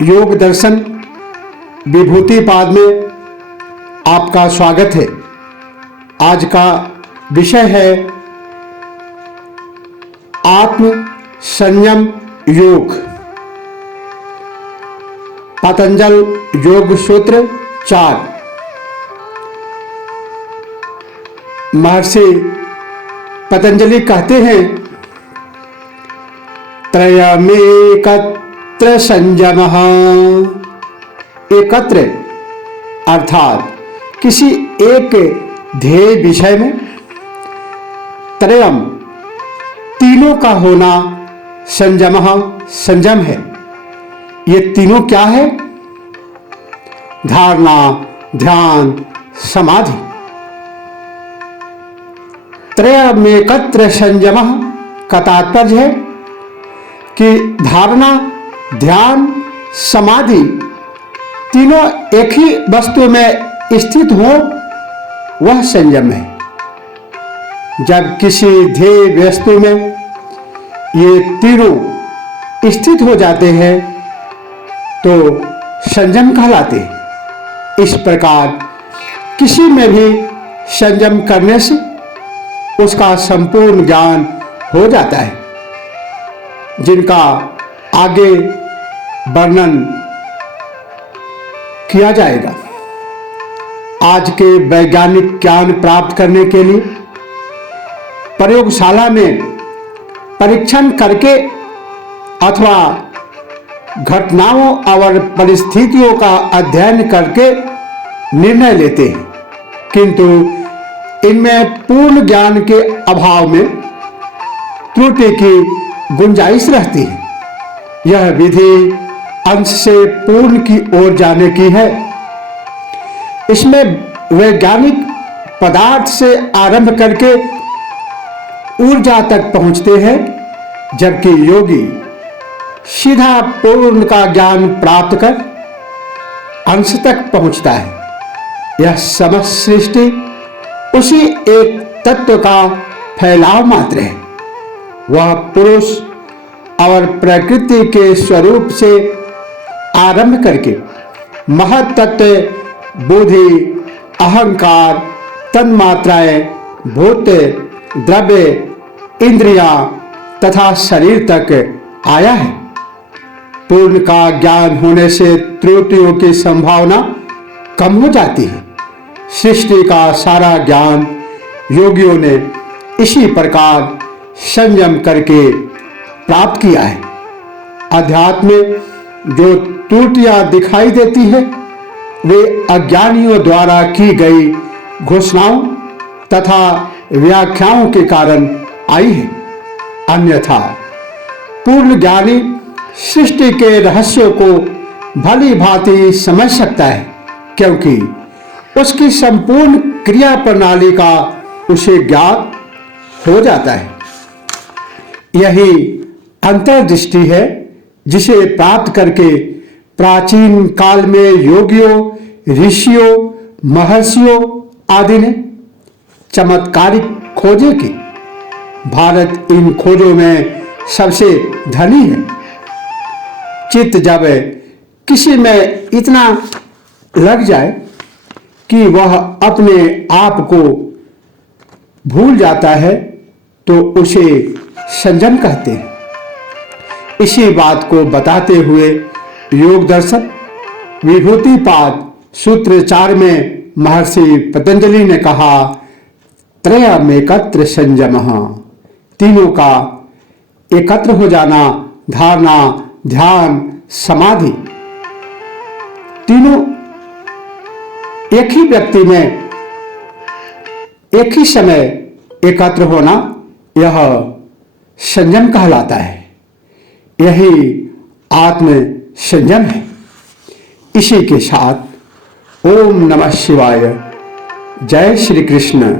योग दर्शन विभूतिपाद में आपका स्वागत है। आज का विषय है आत्म संयम योग। पतंजल योग सूत्र 4। महर्षि पतंजलि कहते हैं, त्रयमेकत्र संयमः। एकत्र अर्थात किसी एक ध्येय विषय में, त्रयम तीनों का होना, संयमः संयम है। ये तीनों क्या है? धारणा, ध्यान, समाधि। त्रयमेकत्र संयमः का तात्पर्य है कि धारणा, ध्यान, समाधि तीनों एक ही वस्तु में स्थित हो, वह संयम है। जब किसी ध्येय वस्तु में ये तीनों स्थित हो जाते हैं तो संयम कहलाते हैं। इस प्रकार किसी में भी संयम करने से उसका संपूर्ण ज्ञान हो जाता है, जिनका आगे वर्णन किया जाएगा। आज के वैज्ञानिक ज्ञान प्राप्त करने के लिए प्रयोगशाला में परीक्षण करके अथवा घटनाओं और परिस्थितियों का अध्ययन करके निर्णय लेते हैं, किंतु इनमें पूर्ण ज्ञान के अभाव में त्रुटि की गुंजाइश रहती है। यह विधि अंश से पूर्ण की ओर जाने की है। इसमें वैज्ञानिक पदार्थ से आरंभ करके ऊर्जा तक पहुंचते हैं, जबकि योगी सीधा पूर्ण का ज्ञान प्राप्त कर अंश तक पहुंचता है। यह समस्त सृष्टि उसी एक तत्व का फैलाव मात्र है। वह पुरुष और प्रकृति के स्वरूप से आरंभ करके महत् तत्व, बुद्धि, अहंकार, तन्मात्राएं, भूत, द्रव्य, इंद्रियां तथा शरीर तक आया है। पूर्ण का ज्ञान होने से त्रुटियों की संभावना कम हो जाती है। सृष्टि का सारा ज्ञान योगियों ने इसी प्रकार संयम करके प्राप्त किया है। अध्यात्म में जो त्रुटियां दिखाई देती है, वे अज्ञानियों द्वारा की गई घोषणाओं तथा व्याख्याओं के कारण आई है। अन्यथा पूर्ण ज्ञानी सृष्टि के रहस्यों को भली भांति समझ सकता है, क्योंकि उसकी संपूर्ण क्रिया प्रणाली का उसे ज्ञात हो जाता है। यही अंतर्दृष्टि है जिसे प्राप्त करके प्राचीन काल में योगियों, ऋषियों, महर्षियों आदि ने चमत्कारिक खोजें की। भारत इन खोजों में सबसे धनी है। चित्त जब किसी में इतना लग जाए कि वह अपने आप को भूल जाता है तो उसे संयम कहते हैं। इसी बात को बताते हुए योग दर्शन विभूतिपाद सूत्र 4 में महर्षि पतंजलि ने कहा, त्रयमेकत्र संयमः। तीनों का एकत्र हो जाना, धारणा, ध्यान, समाधि, तीनों एक ही व्यक्ति में एक ही समय एकत्र होना, यह संयम कहलाता है। यही आत्म संयम है। इसी के साथ ओम नमः शिवाय। जय श्री कृष्ण।